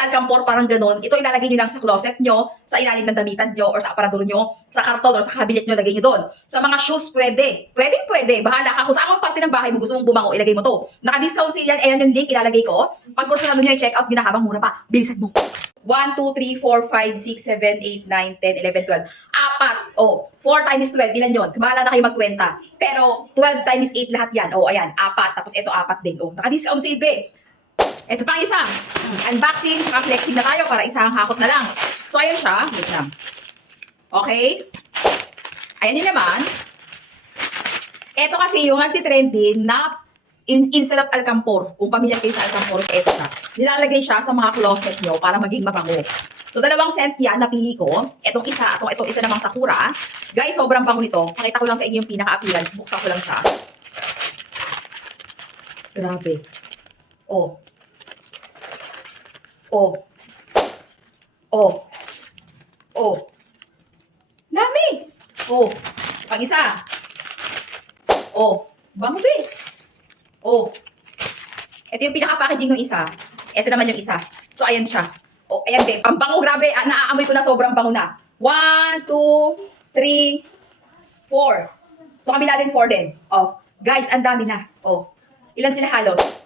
sa Alcampor, parang ganun. Ito ilalagay nyo lang sa closet nyo, sa ilalim ng damitan nyo, or sa aparador nyo, sa karton, or sa cabinet nyo, lagay nyo doon. Sa mga shoes, pwede. Pwede. Bahala ka. Kung saan ang parte ng bahay mo gusto mong bumango, ilagay mo to. Naka-discount sale yan. Ayan yung link, ilalagay ko. Pag kursunado nyo i-check out, ginahabang mura pa. Bilisan mo. 1, 2, 3, 4, 5, 6, 7, 8, 9, 10, 11, 12. Apat. 4 times 12. Ilan yun? Bahala na kayo magkwenta. Pero 12 times 8 lahat yan. Ayan. Apat. Tapos ito, apat din. Naka-discount sale, be. Ito pang isa. Unboxing, saka flexing na tayo para isang hakot na lang. So, ayan siya. Wait lang. Okay? Ayan yun naman. Ito kasi yung nagtitrending na instead of Alcampor. Kung pamilyar kayo sa Alcampor, ito siya. Nilalagay siya sa mga closet nyo para maging mabango. So, dalawang scent yan, napili ko. Itong isa namang Sakura. Guys, sobrang bango nito. Pakita ko lang sa inyo yung pinaka-appearance. Buksan ko lang siya. Grabe. Dami. Pag isa. Bango, be. Ito yung pinaka-packaging ng isa. Ito naman yung isa. So, ayan siya. Ayan, be. Ang bango, grabe. Naaamoy ko na sobrang bango na. 1, 2, 3, 4. So, kabila din 4 din. Guys, ang dami na. Ilan sila halos?